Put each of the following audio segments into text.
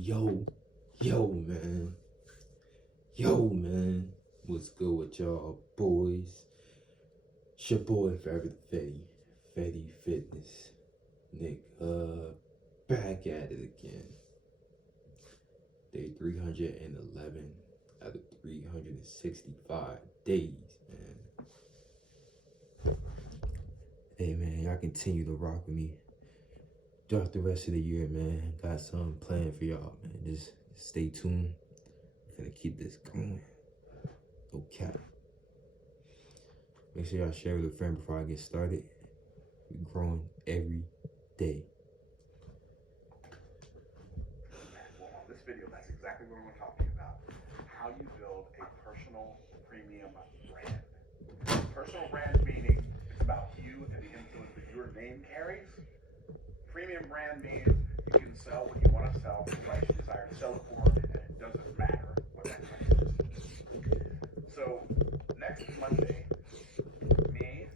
Yo, yo, man. Yo, man. What's good with y'all, boys? It's your boy, Forever the Fetty. Fetty Fitness. Nick, back at it again. Day 311 out of 365 days, man. Hey, man, y'all continue to rock with me throughout the rest of the year, man. Got something planned for y'all, man. Just stay tuned. We're gonna keep this going. No cap. Make sure y'all share with a friend before I get started. We're growing every day. Well, on this video, that's exactly what we're talking about. How you build a personal premium brand. Personal brand meaning it's about you and the influence that your name carries. Premium brand means you can sell what you want to sell, the price you desire to sell it for, and it doesn't matter what that price is. So next Monday, me,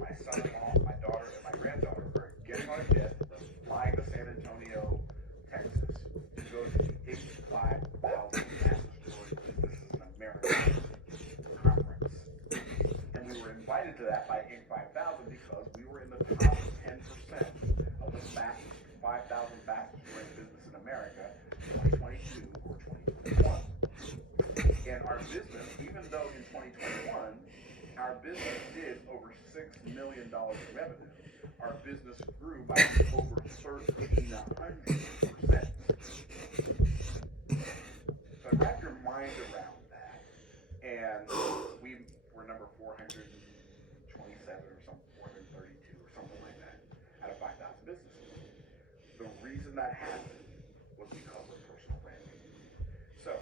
my son-in-law, my daughter, and my granddaughter are getting on a jet, flying to San Antonio, Texas, to go to the 85,000 fastest growing businesses in America conference. And we were invited to that by 85,000 because we were in the top 10% of the fastest 5,000 fastest growing business in America, 2022 or 2021. And our business, even though in 2021, our business did over $6 million in revenue, our business grew by over 1,300%. So wrap your mind around that. And we were number 427 or something, 432 or something like that out of 5,000 businesses. The reason that happened was because of personal branding. So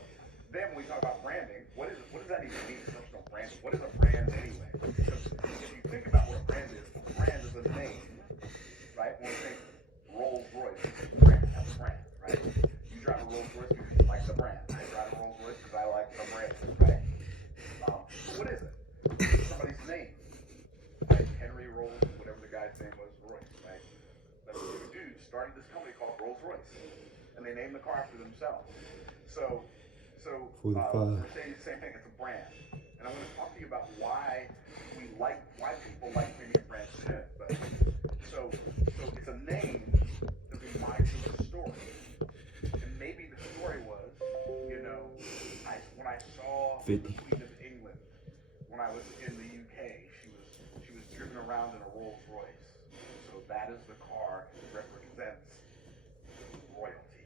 then when we talk about branding, what does that even mean, personal branding? What is a brand anyway? Because if you think about what a brand is a name, right? When we think Rolls Royce, brand, that's a brand, right? You drive a Rolls Royce because you like the brand. I drive a Rolls Royce because I like the brand, right? What is it? It's somebody's name, right? Henry Rolls, whatever the guy's name was, Royce, right? But two dudes started this company called Rolls Royce, and they named the car after themselves. So Mercedes, same thing. It's a brand, and I'm going to talk to you about why people like premium brands too. But so it's a name that reminds you of a story, and maybe the story was, when I saw the Queen of England when I was in the UK, she was driven around in a Rolls Royce. So that is the car that represents royalty.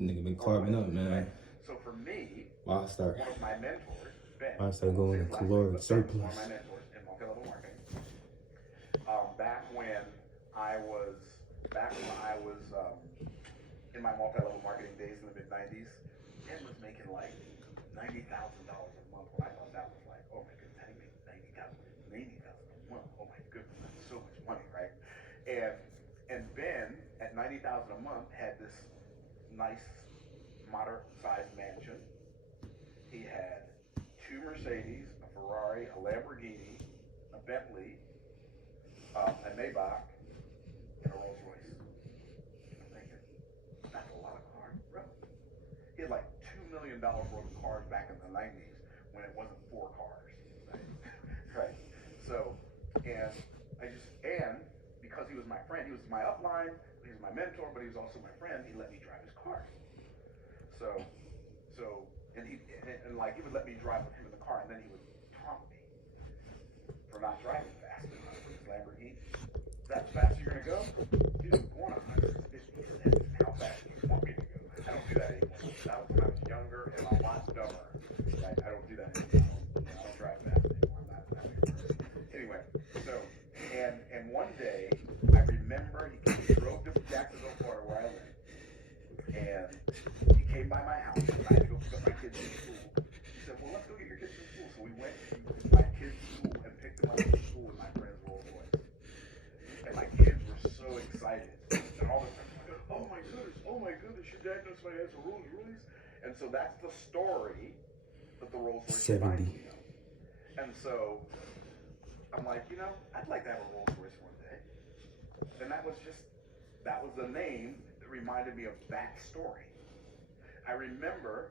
Nigga been carving up, man. Right? So for me, one of my mentors, Ben, I start going to caloric surplus. One of my mentors in multi-level marketing. Back when I was in my multi-level marketing days in the mid '90s, Ben was making like $90,000 a month. When I thought that was like, oh my goodness, how do you make $90,000 a month? Oh my goodness, that's so much money, right? And Ben at $90,000 a month had this nice, moderate-sized mansion. He had 2 Mercedes, a Ferrari, a Lamborghini, a Bentley, a Maybach, and a Rolls Royce. I'm thinking, that's a lot of cars, bro. He had like $2 million worth of cars back in the '90s when it wasn't 4 cars, right? Right. So, and because he was my friend, he was my upline, he was my mentor, but he was also my friend. He let me drive his cars. And he would let me drive with him in the car, and then he would taunt me for not driving fast enough with his Lamborghini. That's fast you're gonna go? Dude, I'm going 150. That's how fast you want me to go. I don't do that anymore. That was when I was younger and a lot dumber. Right? I don't do that anymore. I don't drive fast anymore. I'm not that big. Anyway, and one day I remember he drove to Jacksonville, Florida, where I live, and he came by my house and I had to go pick up my kids from school. He said, well, let's go get your kids from school. So we went to my kids' school and picked them up from school in my friend's Rolls Royce. And my kids were so excited. And all of a sudden, oh my goodness, your dad knows somebody has a Rolls Royce? And so that's the story that the Rolls Royce reminds me of. And so I'm like, I'd like to have a Rolls Royce one day. And that was the name that reminded me of that story. I remember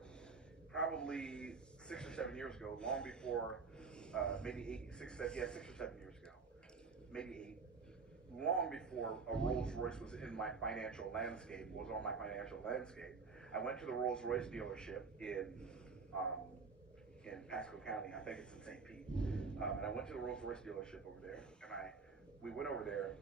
probably 6 or 7 years ago, long before, maybe 6 or 7 years ago, maybe 8, long before a Rolls Royce was in my financial landscape, was on my financial landscape. I went to the Rolls Royce dealership um, in Pasco County. I think it's in St. Pete. And I went to the Rolls Royce dealership over there, and we went over there.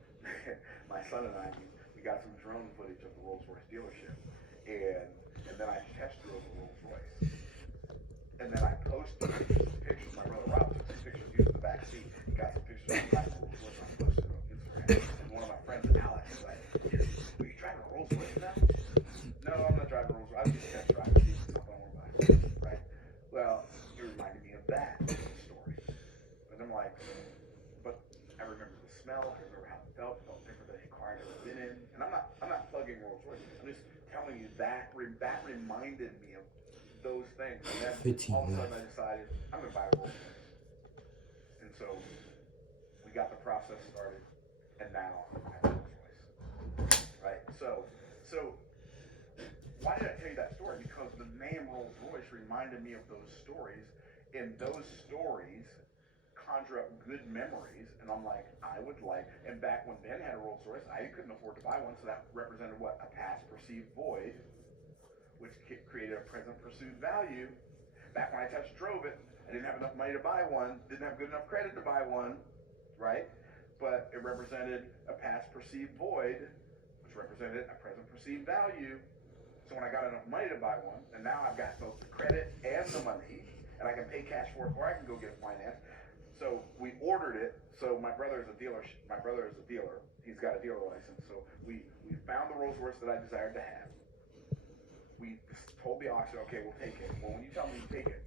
My son and I, we got some drone footage of the Rolls Royce dealership, and then I test drove the Rolls Royce, and then I posted some pictures. My brother Rob took some pictures using the back seat. He got some pictures of the Rolls Royce, and I posted it on Instagram. And one of my friends, Alex, was like, "Dude, are you driving a Rolls Royce now?" No, I'm not driving a Rolls Royce. I'm just test driving. See if it's something I want to buy. Right? Well, it reminded me of that story. And I'm like, but I remember the smell. I remember how it felt different than any car I'd ever been in. And I'm not plugging Rolls Royce. I'm just telling you that reminded me of those things. And then 15 all of a sudden left. I decided I'm gonna buy a Rolls Royce. And so we got the process started, and now I have a Rolls Royce. Right? So why did I tell you that story? Because the name Rolls Royce reminded me of those stories, and those stories conjure up good memories. And I'm like, I would like. And back when Ben had a Rolls Royce, I couldn't afford to buy one, so that represented what? A past perceived void, which created a present pursued value. Back when I test drove it, I didn't have enough money to buy one, didn't have good enough credit to buy one, right? But it represented a past perceived void, which represented a present perceived value. So when I got enough money to buy one, and now I've got both the credit and the money, and I can pay cash for it, or I can go get it financed. So we ordered it. So my brother is a dealer. He's got a dealer license. So we found the Rolls Royce that I desired to have. We told the auction, okay, we'll take it. Well, when you tell me you take it,